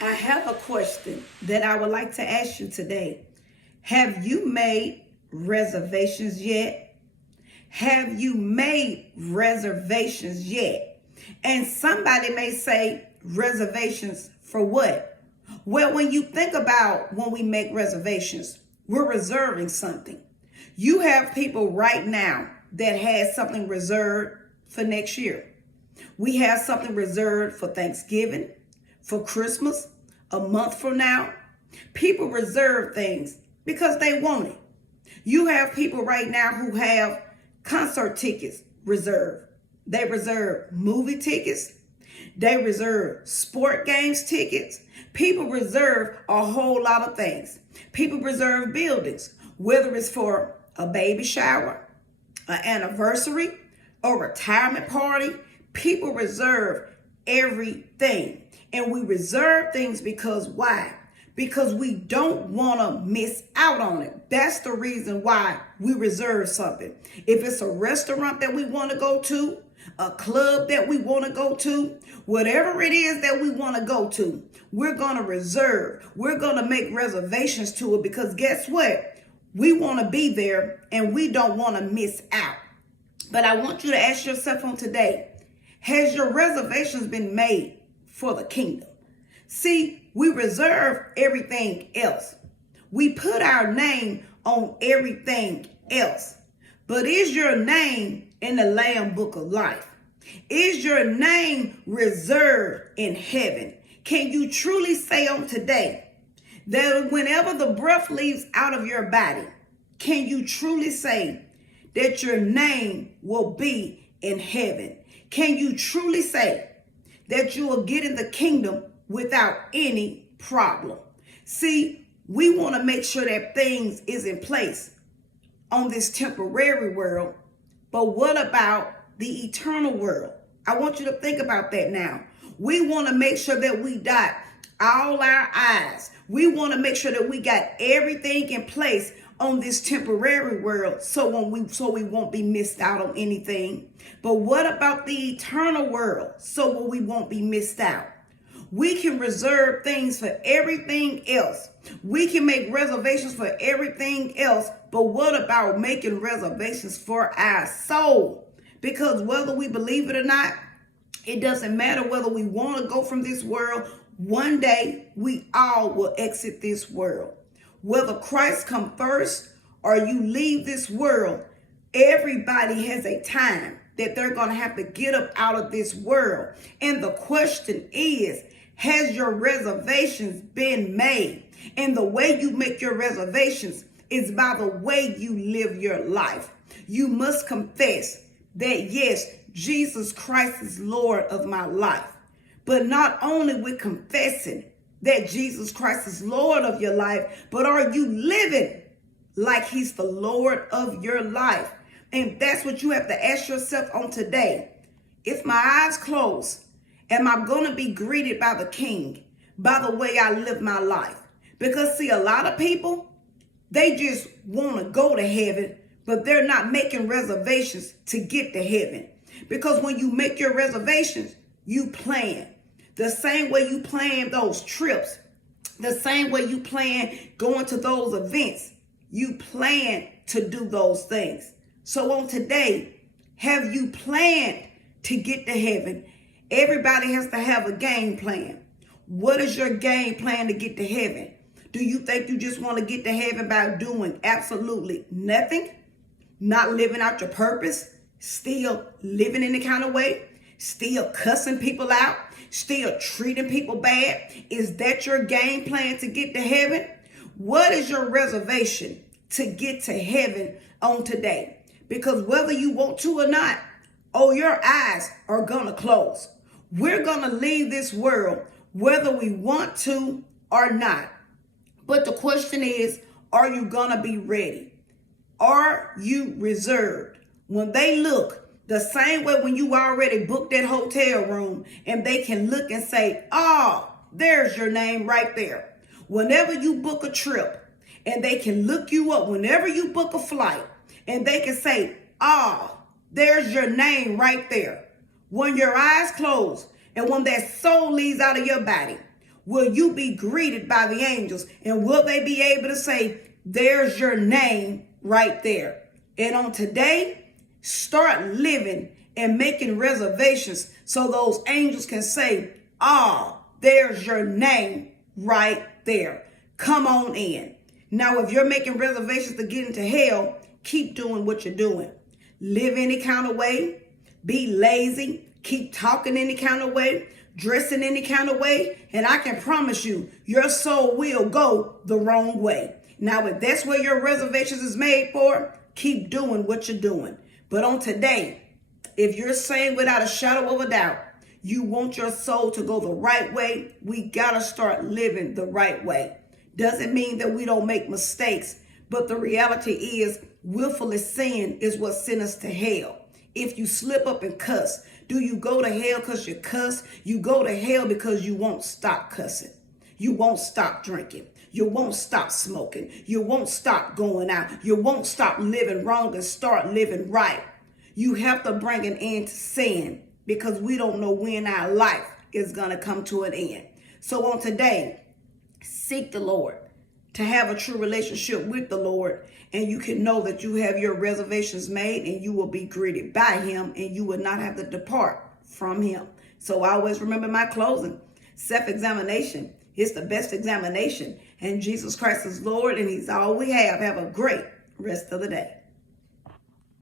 I have a question that I would like to ask you today. Have you made reservations yet? Have you made reservations yet? And somebody may say, reservations for what? Well, when you think about when we make reservations, we're reserving something. You have people right now that has something reserved for next year. We have something reserved for Thanksgiving, for Christmas, a month from now. People reserve things because they want it. You have people right now who have concert tickets reserved. They reserve movie tickets. They reserve sport games tickets. People reserve a whole lot of things. People reserve buildings, whether it's for a baby shower, an anniversary, a retirement party. People reserve everything. And we reserve things because why? Because we don't want to miss out on it. That's the reason why we reserve something. If it's a restaurant that we want to go to, a club that we want to go to, whatever it is that we want to go to, we're going to reserve. We're going to make reservations to it because guess what? We want to be there and we don't want to miss out. But I want you to ask yourself on today, has your reservations been made for the kingdom? See, we reserve everything else. We put our name on everything else. But is your name in the Lamb Book of Life? Is your name reserved in heaven? Can you truly say on today that whenever the breath leaves out of your body, can you truly say that your name will be in heaven? Can you truly say that you will get in the kingdom without any problem? See, we want to make sure that things is in place on this temporary world, but what about the eternal world? I want you to think about that now. We want to make sure that we dot all our I's. We want to make sure that we got everything in place on this temporary world so we won't be missed out on anything. But what about the eternal world so we won't be missed out? We can reserve things for everything else. We can make reservations for everything else. But what about making reservations for our soul? Because whether we believe it or not, it doesn't matter whether we want to go from this world. One day, we all will exit this world. Whether Christ come first or you leave this world, everybody has a time that they're going to have to get up out of this world. And the question is, has your reservations been made? And the way you make your reservations is by the way you live your life. You must confess that yes, Jesus Christ is Lord of my life. But not only with confessing that Jesus Christ is Lord of your life, but are you living like he's the Lord of your life? And that's what you have to ask yourself on today. If my eyes close, am I going to be greeted by the King by the way I live my life? Because see, a lot of people, they just want to go to heaven, but they're not making reservations to get to heaven. Because when you make your reservations, you plan. The same way you plan those trips, the same way you plan going to those events, you plan to do those things. So on today, have you planned to get to heaven? Everybody has to have a game plan. What is your game plan to get to heaven? Do you think you just want to get to heaven by doing absolutely nothing? Not living out your purpose? Still living in the kind of way? Still cussing people out? Still treating people bad? Is that your game plan to get to heaven? What is your reservation to get to heaven on today? Because whether you want to or not, your eyes are going to close. We're going to leave this world whether we want to or not. But the question is, are you going to be ready? Are you reserved? When they look, the same way when you already booked that hotel room and they can look and say, there's your name right there. Whenever you book a trip and they can look you up, whenever you book a flight and they can say, there's your name right there. When your eyes close and when that soul leaves out of your body, will you be greeted by the angels? And will they be able to say, there's your name right there? And on today, start living and making reservations so those angels can say, there's your name right there. Come on in. Now, if you're making reservations to get into hell, keep doing what you're doing. Live any kind of way. Be lazy. Keep talking any kind of way. Dressing any kind of way. And I can promise you, your soul will go the wrong way. Now, if that's where your reservations is made for, keep doing what you're doing. But on today, if you're saying without a shadow of a doubt, you want your soul to go the right way, we got to start living the right way. Doesn't mean that we don't make mistakes, but the reality is willfully sin is what sent us to hell. If you slip up and cuss, do you go to hell because you cuss? You go to hell because you won't stop cussing. You won't stop drinking. You won't stop smoking. You won't stop going out. You won't stop living wrong and start living right. You have to bring an end to sin because we don't know when our life is going to come to an end. So on today, seek the Lord to have a true relationship with the Lord, and you can know that you have your reservations made and you will be greeted by him and you will not have to depart from him. So I always remember my closing. Self-examination is the best examination, and Jesus Christ is Lord and he's all we have. Have a great rest of the day.